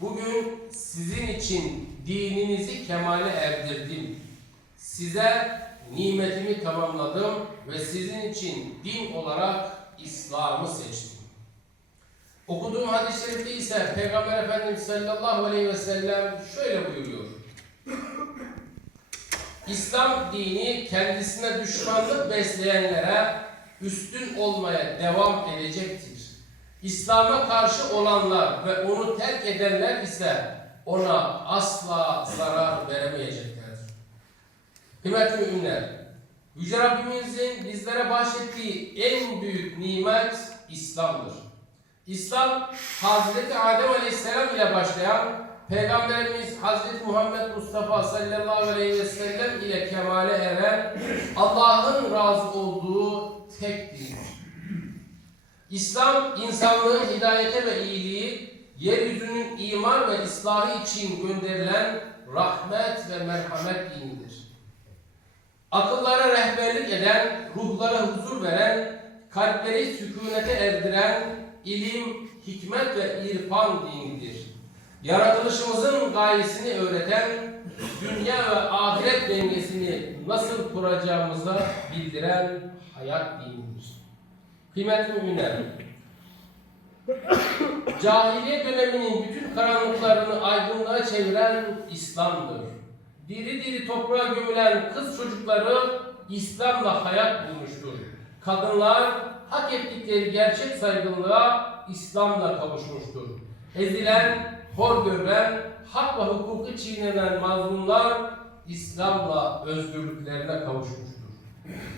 Bugün sizin için dininizi kemale erdirdim. Size nimetimi tamamladım ve sizin için din olarak İslam'ı seçtim. Okuduğum hadis-i şerifte ise Peygamber Efendimiz sallallahu aleyhi ve sellem şöyle buyuruyor. İslam dini kendisine düşmanlık besleyenlere üstün olmaya devam edecektir. İslam'a karşı olanlar ve onu terk edenler ise ona asla zarar veremeyeceklerdir. Kıymetli müminler, Yüce Rabbimizin bizlere bahşettiği en büyük nimet İslam'dır. İslam, Hazreti Adem Aleyhisselam ile başlayan Peygamberimiz Hazreti Muhammed Mustafa sallallahu aleyhi ve sellem ile kemale eren Allah'ın razı olduğu tek dindir. İslam, insanlığın hidayete ve iyiliği, yeryüzünün iman ve ıslahı için gönderilen rahmet ve merhamet dinidir. Akıllara rehberlik eden, ruhlara huzur veren, kalpleri sükunete erdiren ilim, hikmet ve irfan dinidir. Yaratılışımızın gayesini öğreten, dünya ve ahiret dengesini nasıl kuracağımıza bildiren hayat dinidir. Kıymetli müminler, cahiliye döneminin bütün karanlıklarını aydınlığa çeviren İslam'dır. Diri diri toprağa gömülen kız çocukları İslam'la hayat bulmuştur. Kadınlar hak ettikleri gerçek saygınlığa İslam'la kavuşmuştur. Ezilen, hor görülen, hak ve hukuku çiğnenen mazlumlar İslam'la özgürlüklerine kavuşmuştur.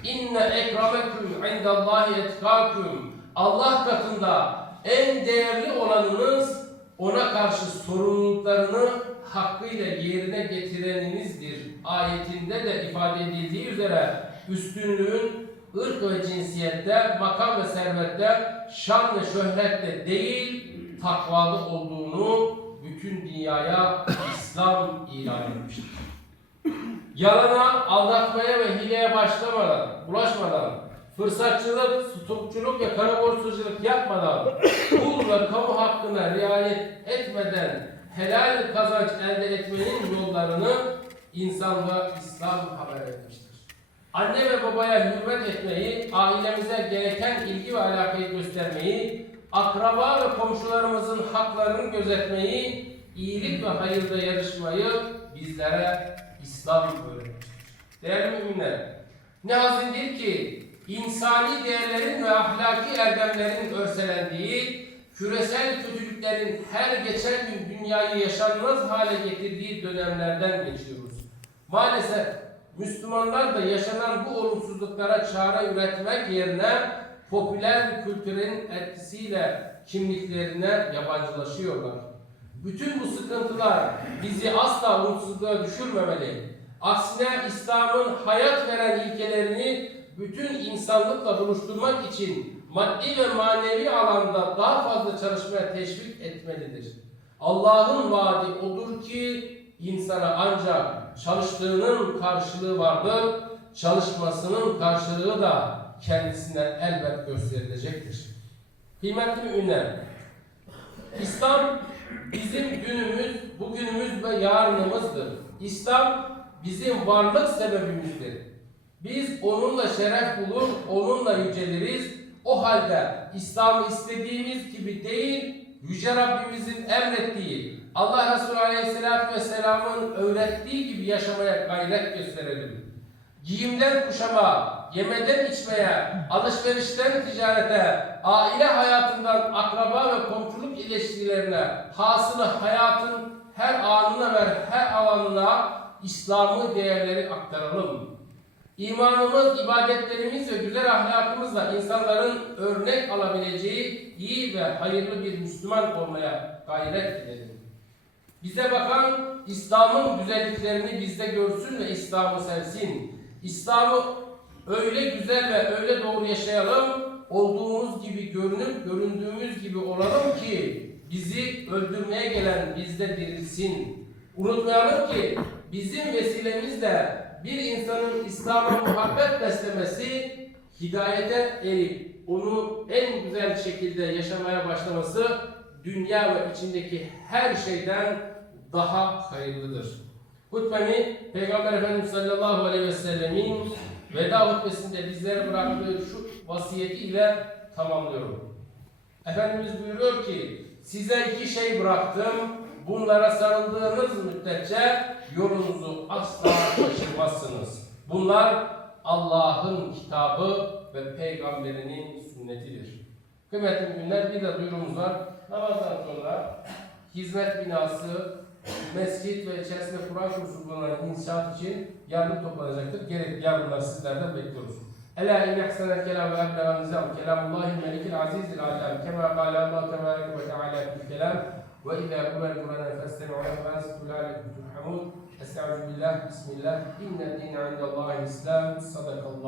İnne ekrameküm indallahi etkâküm. Allah katında en değerli olanınız ona karşı sorumluluklarını hakkıyla yerine getireninizdir. Ayetinde de ifade edildiği üzere üstünlüğün ırk ve cinsiyette, makam ve servette, şan ve şöhrette değil, takvalı olduğunu bütün dünyaya İslam ilan etmiştir. Yalana, aldatmaya ve hileye başlamadan, bulaşmadan, fırsatçılık, stokçuluk ve kara borsacılık yapmadan, kul ve kamu hakkına riayet etmeden helal kazanç elde etmenin yollarını insanlığa İslam haber etmiştir. Anne ve babaya hürmet etmeyi, ailemize gereken ilgi ve alakayı göstermeyi, akraba ve komşularımızın haklarını gözetmeyi, iyilik ve hayırda yarışmayı bizlere İslam öğretmiştir. Değerli müminler, ne hazindir ki insani değerlerin ve ahlaki erdemlerin örselendiği, küresel kötülüklerin her geçen gün dünyayı yaşanmaz hale getirdiği dönemlerden geçiyoruz. Maalesef Müslümanlar da yaşanan bu olumsuzluklara çare üretmek yerine popüler kültürün etkisiyle kimliklerine yabancılaşıyorlar. Bütün bu sıkıntılar bizi asla umutsuzluğa düşürmemeli. Aksine İslam'ın hayat veren ilkelerini bütün insanlıkla buluşturmak için maddi ve manevi alanda daha fazla çalışmaya teşvik etmelidir. Allah'ın vaadi odur ki insana ancak çalıştığının karşılığı vardır, çalışmasının karşılığı da kendisine elbet gösterilecektir. Kıymetli müminler, İslam bizim günümüz, bugünümüz ve yarınımızdır. İslam bizim varlık sebebimizdir. Biz onunla şeref bulur, onunla yüceliriz. O halde İslam'ı istediğimiz gibi değil, Yüce Rabbimizin emrettiği, Allah Resulü Aleyhisselatü Vesselam'ın öğrettiği gibi yaşamaya gayret gösterelim. Giyimden kuşama, yemeden içmeye, alışverişten ticarete, aile hayatından akraba ve komşuluk ilişkilerine, hasılı hayatın her anına ve her alanına İslam'ı değerleri aktaralım. İmanımız, ibadetlerimiz ve güzel ahlakımızla insanların örnek alabileceği iyi ve hayırlı bir Müslüman olmaya gayret edelim. Bize bakan İslam'ın güzelliklerini bizde görsün ve İslam'ı sevsin. İslam'ı öyle güzel ve öyle doğru yaşayalım, olduğumuz gibi görünüp göründüğümüz gibi olalım ki bizi öldürmeye gelen bizde dirilsin. Unutmayalım ki bizim vesilemizle bir insanın İslam'a muhabbet beslemesi, hidayete erip onu en güzel şekilde yaşamaya başlaması dünya ve içindeki her şeyden daha hayırlıdır. Hutbemi Peygamber Efendimiz sallallahu aleyhi ve sellemin veda hutbesinde bizlere bıraktığı şu vasiyetiyle tamamlıyorum. Efendimiz buyuruyor ki size iki şey bıraktım. Bunlara sarıldığınız müddetçe yolunuzu asla şaşırmazsınız. Bunlar Allah'ın kitabı ve peygamberinin sünnetidir. Kıymetli günler bir de duyurumuz var. Namazdan sonra hizmet binası, mescit ve içerisinde Kur'an kursu bulunan inşaat için yardım toplanacaktır. Gerekli yardımlar sizlerden bekliyoruz. Ela in ahsana kelam ve eblağa nizam kelamullahi melikil azizil alem kema kâle Allah tebareke ve teâlâ fil kelam ve izâ kuvel Kur'an'a festemi'u ve ansitu lâlekum turhamun Estaizu billah, bismillah, inne dîne indallahi islam, sadakallahu azim.